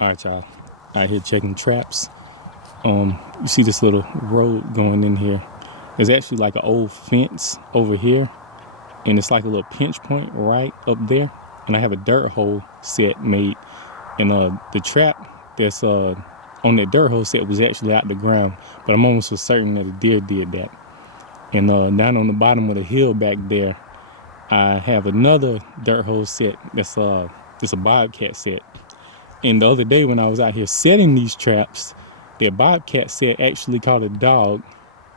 All right, y'all. Out here checking traps. You see this little road going in here. There's actually like an old fence over here, and it's like a little pinch point right up there. And I have a dirt hole set made, and the trap that's on that dirt hole set was actually out the ground, but I'm almost certain that a deer did that. And down on the bottom of the hill back there, I have another dirt hole set that's just a bobcat set. And the other day when I was out here setting these traps, that bobcat set actually caught a dog.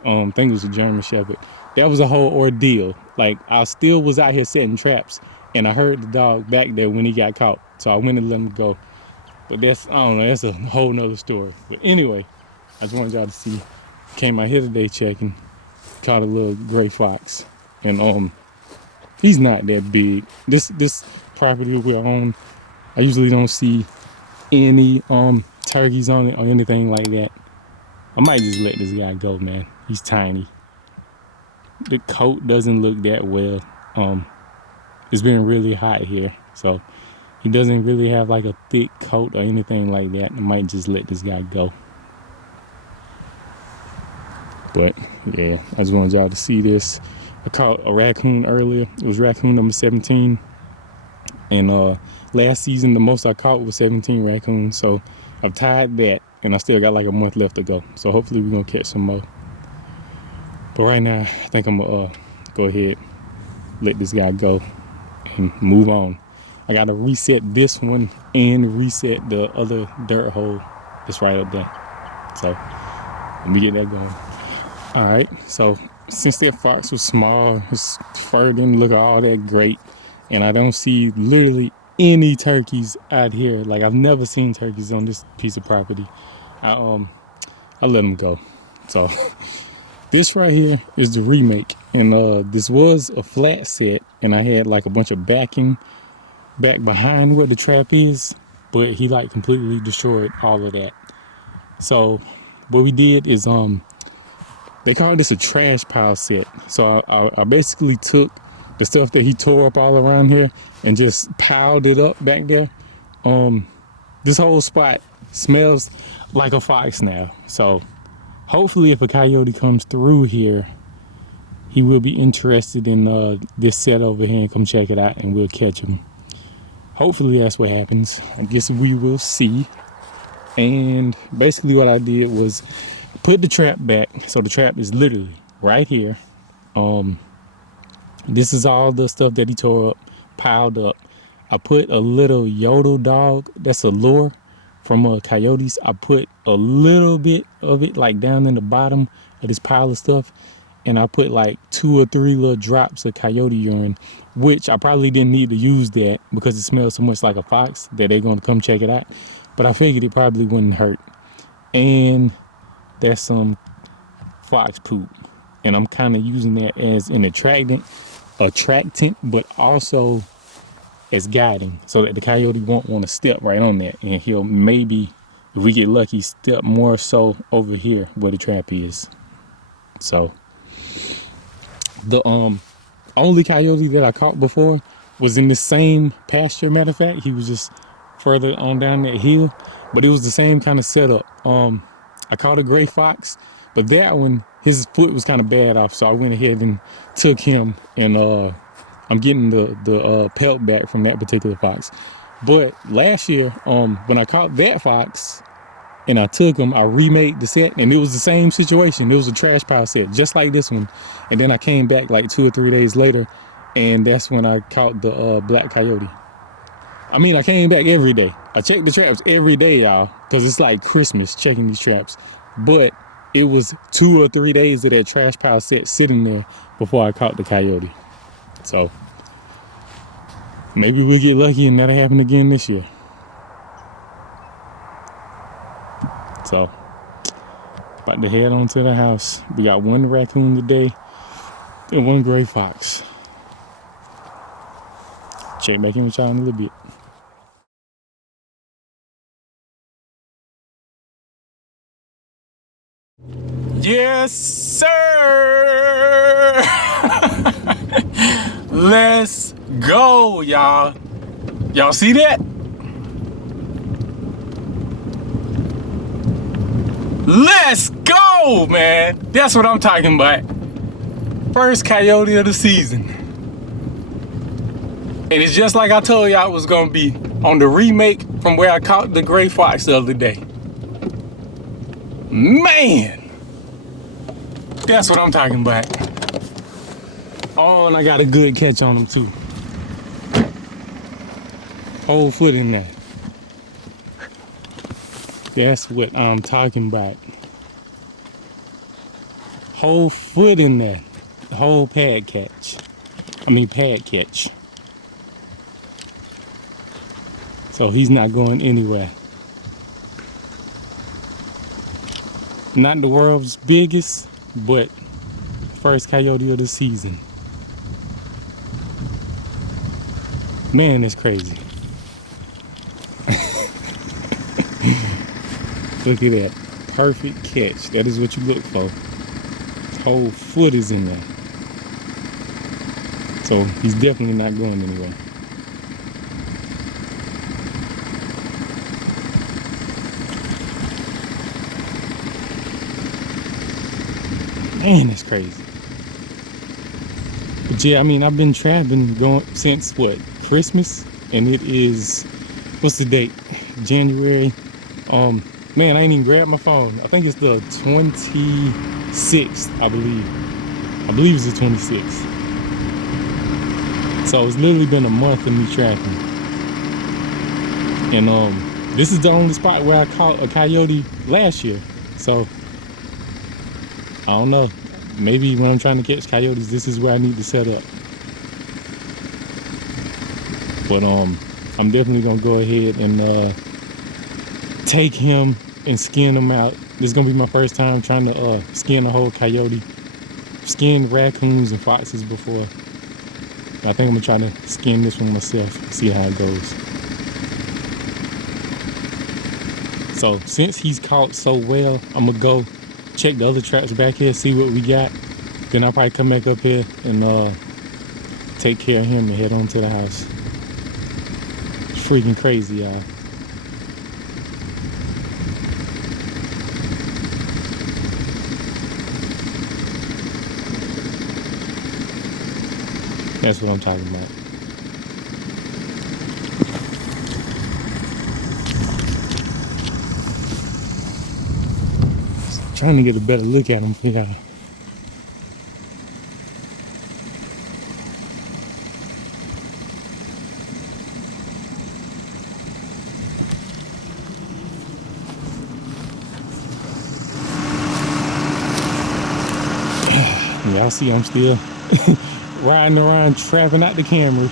I think it was a German Shepherd. That was a whole ordeal. Like, I still was out here setting traps, and I heard the dog back there when he got caught. So I went and let him go. But that's, I don't know, that's a whole nother story. But anyway, I just wanted y'all to see. Came out here today checking, caught a little gray fox. And he's not that big. This property we're on, I usually don't see any turkeys on it or anything like that. I might just let this guy go, man. He's tiny. The coat doesn't look that well. It's been really hot here, so he doesn't really have like a thick coat or anything like that. I might just let this guy go. But yeah, I just wanted y'all to see this. I caught a raccoon earlier. It was raccoon number 17. And last season, the most I caught was 17 raccoons. So I've tied that, and I still got like a month left to go. So hopefully we're gonna catch some more. But right now, I think I'm gonna go ahead, let this guy go, and move on. I gotta reset this one and reset the other dirt hole that's right up there. So let me get that going. All right, so since that fox was small, his fur didn't look all that great, and I don't see literally any turkeys out here. Like, I've never seen turkeys on this piece of property. I let them go. So this right here is the remake, and this was a flat set, and I had like a bunch of backing back behind where the trap is, but he like completely destroyed all of that. So what we did is they call this a trash pile set. So I basically took the stuff that he tore up all around here and just piled it up back there. This whole spot smells like a fox now. So hopefully if a coyote comes through here, he will be interested in this set over here and come check it out, and we'll catch him. Hopefully that's what happens. I guess we will see. And basically what I did was put the trap back. So the trap is literally right here. This is all the stuff that he tore up, piled up. I put a little yodel dog, that's a lure from Coyotes. I put a little bit of it like down in the bottom of this pile of stuff, and I put like 2 or 3 little drops of coyote urine, which I probably didn't need to use that because it smells so much like a fox that they're going to come check it out. But I figured it probably wouldn't hurt. And there's some fox poop, and I'm kind of using that as an attractant, but also as guiding, so that the coyote won't want to step right on that, and he'll maybe, if we get lucky, step more so over here where the trap is. So the only coyote that I caught before was in the same pasture. Matter of fact, he was just further on down that hill, but it was the same kind of setup. I caught a gray fox, but that one, his foot was kind of bad off, so I went ahead and took him, and I'm getting the pelt back from that particular fox. But last year, when I caught that fox and I took him, I remade the set, and it was the same situation. It was a trash pile set, just like this one. And then I came back like 2 or 3 days later, and that's when I caught the black coyote. I mean, I came back every day. I checked the traps every day, y'all, because it's like Christmas checking these traps. But it was 2 or 3 days of that trash pile set sitting there before I caught the coyote. So maybe we'll get lucky and that'll happen again this year. So about to head on to the house. We got 1 raccoon today and 1 gray fox. Check back in with y'all in a little bit. Yes, sir. Let's go, y'all. Y'all see that? Let's go, man. That's what I'm talking about. First coyote of the season. And it's just like I told y'all it was gonna be on the remake from where I caught the gray fox the other day. Man, that's what I'm talking about. Oh, and I got a good catch on him too. Whole foot in there. That's what I'm talking about. Whole foot in there. Whole pad catch. Pad catch. So he's not going anywhere. Not the world's biggest, but first coyote of the season. Man, that's crazy. Look at that. Perfect catch. That is what you look for. His whole foot is in there. So he's definitely not going anywhere. Man, that's crazy. But yeah, I've been trapping going since what? Christmas? And it is, what's the date? January. Man, I ain't even grabbed my phone. I think it's the 26th, I believe. I believe it's the 26th. So it's literally been a month of me trapping. And this is the only spot where I caught a coyote last year. So I don't know. Maybe when I'm trying to catch coyotes, this is where I need to set up. But I'm definitely gonna go ahead and take him and skin him out. This is gonna be my first time trying to skin a whole coyote. Skinned raccoons and foxes before. I think I'm gonna try to skin this one myself, see how it goes. So since he's caught so well, I'm gonna go check the other traps back here, see what we got. Then I'll probably come back up here and take care of him and head on to the house. It's freaking crazy, y'all. That's what I'm talking about. Trying to get a better look at him for y'all. Y'all see I'm still riding around trapping out the camera.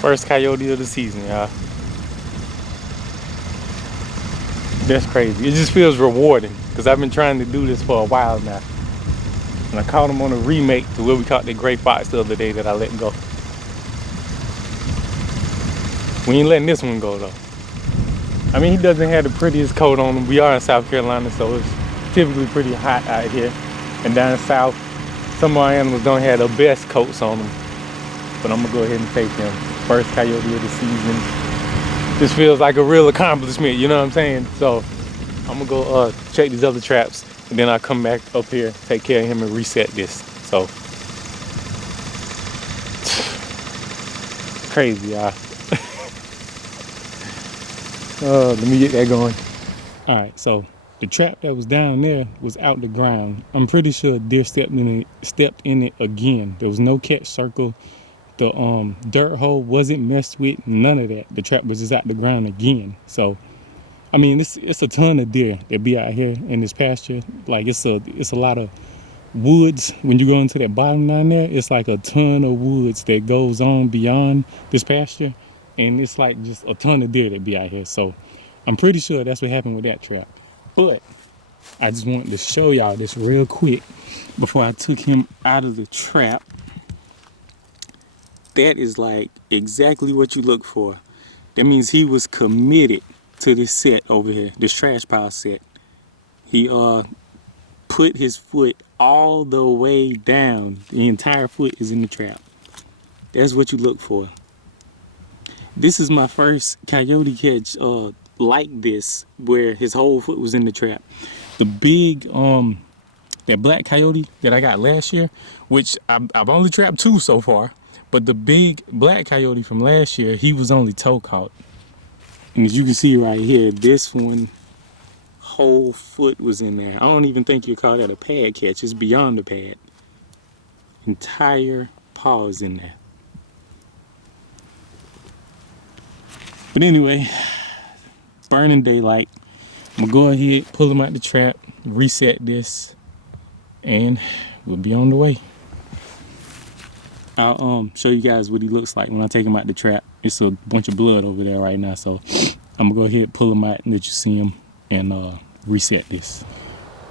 First coyote of the season, y'all. That's crazy. It just feels rewarding because I've been trying to do this for a while now. And I caught him on a remake to where we caught that gray fox the other day that I let go. We ain't letting this one go though. He doesn't have the prettiest coat on him. We are in South Carolina, so it's typically pretty hot out here. And down south, some of our animals don't have the best coats on them. But I'm gonna go ahead and take him. First coyote of the season. This feels like a real accomplishment, you know what I'm saying? So I'm gonna go check these other traps and then I'll come back up here, take care of him and reset this. So crazy, y'all. Let me get that going. All right, so the trap that was down there was out the ground. I'm pretty sure a deer stepped in it again. There was no catch circle. The dirt hole wasn't messed with, none of that. The trap was just out the ground again. So it's a ton of deer that be out here in this pasture. Like it's a lot of woods. When you go into that bottom down there, it's like a ton of woods that goes on beyond this pasture, and it's like just a ton of deer that be out here. So I'm pretty sure that's what happened with that trap. But I just wanted to show y'all this real quick before I took him out of the trap. That is like exactly what you look for. That means he was committed to this set over here, this trash pile set. He put his foot all the way down. The entire foot is in the trap. That's what you look for. This is my first coyote catch like this, where his whole foot was in the trap. The big that black coyote that I got last year, which I've only trapped 2 so far, but the big black coyote from last year, he was only toe caught. And as you can see right here, this one, whole foot was in there. I don't even think you call that a pad catch. It's beyond the pad. Entire paws in there. But anyway, burning daylight. I'm gonna go ahead, pull him out the trap, reset this, and we'll be on the way. I'll show you guys what he looks like when I take him out the trap. It's a bunch of blood over there right now, so I'm gonna go ahead, pull him out and let you see him, and reset this.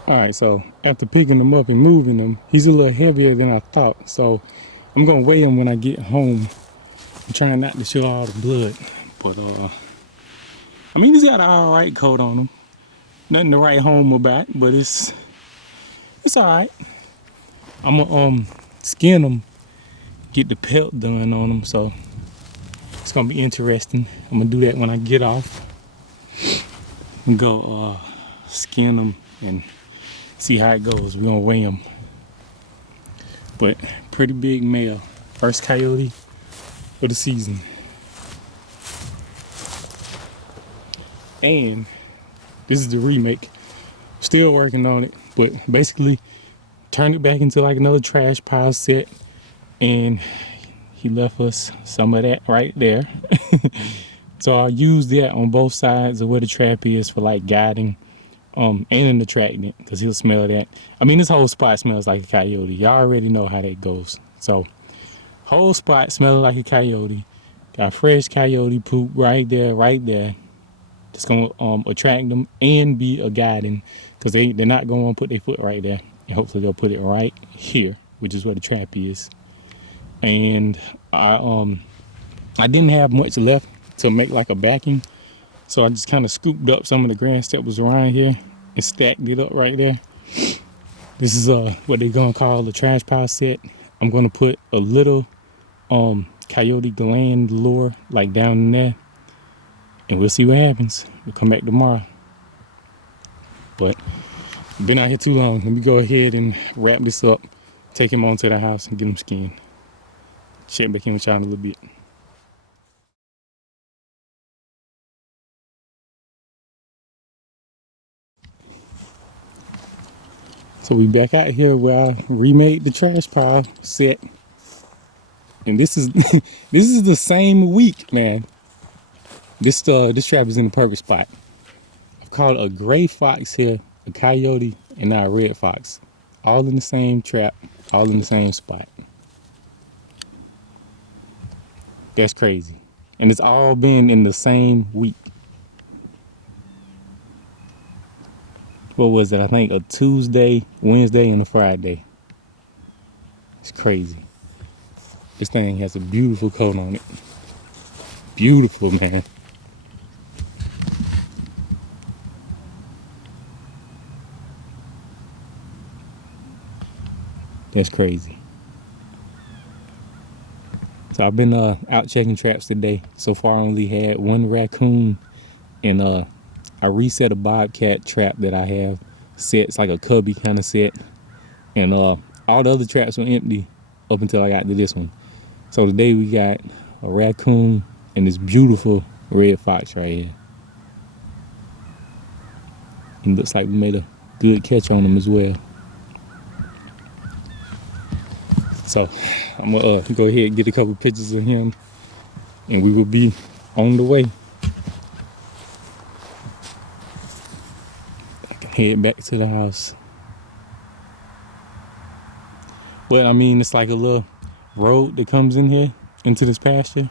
All right, so after picking him up and moving him, he's a little heavier than I thought, so I'm gonna weigh him when I get home. I'm trying not to show all the blood, but I mean, he's got an all right coat on him. Nothing to write home about, but it's all right. I'm gonna skin him, get the pelt done on him, so it's gonna be interesting. I'm gonna do that when I get off and go skin him and see how it goes. We're gonna weigh him, but pretty big male. First coyote of the season. And this is the remake. Still working on it, but basically turned it back into like another trash pile set, and he left us some of that right there. So I'll use that on both sides of where the trap is for like guiding and an attractant, because he'll smell that. I mean, this whole spot smells like a coyote. Y'all already know how that goes. So whole spot smelling like a coyote. Got fresh coyote poop right there, right there. Just gonna attract them and be a guiding, because they're not gonna put their foot right there, and hopefully they'll put it right here, which is where the trap is. And I didn't have much left to make like a backing, so I just kind of scooped up some of the grass that was around here and stacked it up right there. This is what they're gonna call the trash pile set. I'm gonna put a little coyote gland lure like down in there, and we'll see what happens. We'll come back tomorrow. But I've been out here too long. Let me go ahead and wrap this up, take him on to the house and get him skinned. Check back in with y'all in a little bit. So we back out here where I remade the trash pile set. And this is this is the same week, man. This trap is in the perfect spot. I've caught a gray fox here, a coyote, and now a red fox. All in the same trap, all in the same spot. That's crazy. And it's all been in the same week. What was it? I think a Tuesday, Wednesday, and a Friday. It's crazy. This thing has a beautiful coat on it. Beautiful, man. That's crazy. So I've been out checking traps today. So far I only had 1 raccoon, and I reset a bobcat trap that I have set. It's like a cubby kind of set, and all the other traps were empty up until I got to this one. So today we got a raccoon and this beautiful red fox right here. It looks like we made a good catch on him as well. So I'm gonna go ahead and get a couple pictures of him, and we will be on the way. I can head back to the house. But I mean, it's like a little road that comes in here into this pasture,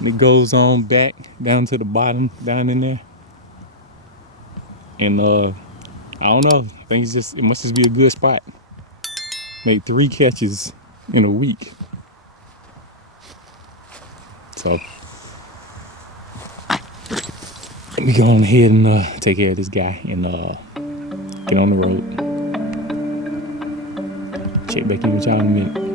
and it goes on back down to the bottom down in there. And I don't know, I think it must just be a good spot. Made 3 catches in a week. So let me go on ahead and take care of this guy and get on the road. Check back in with y'all in a minute.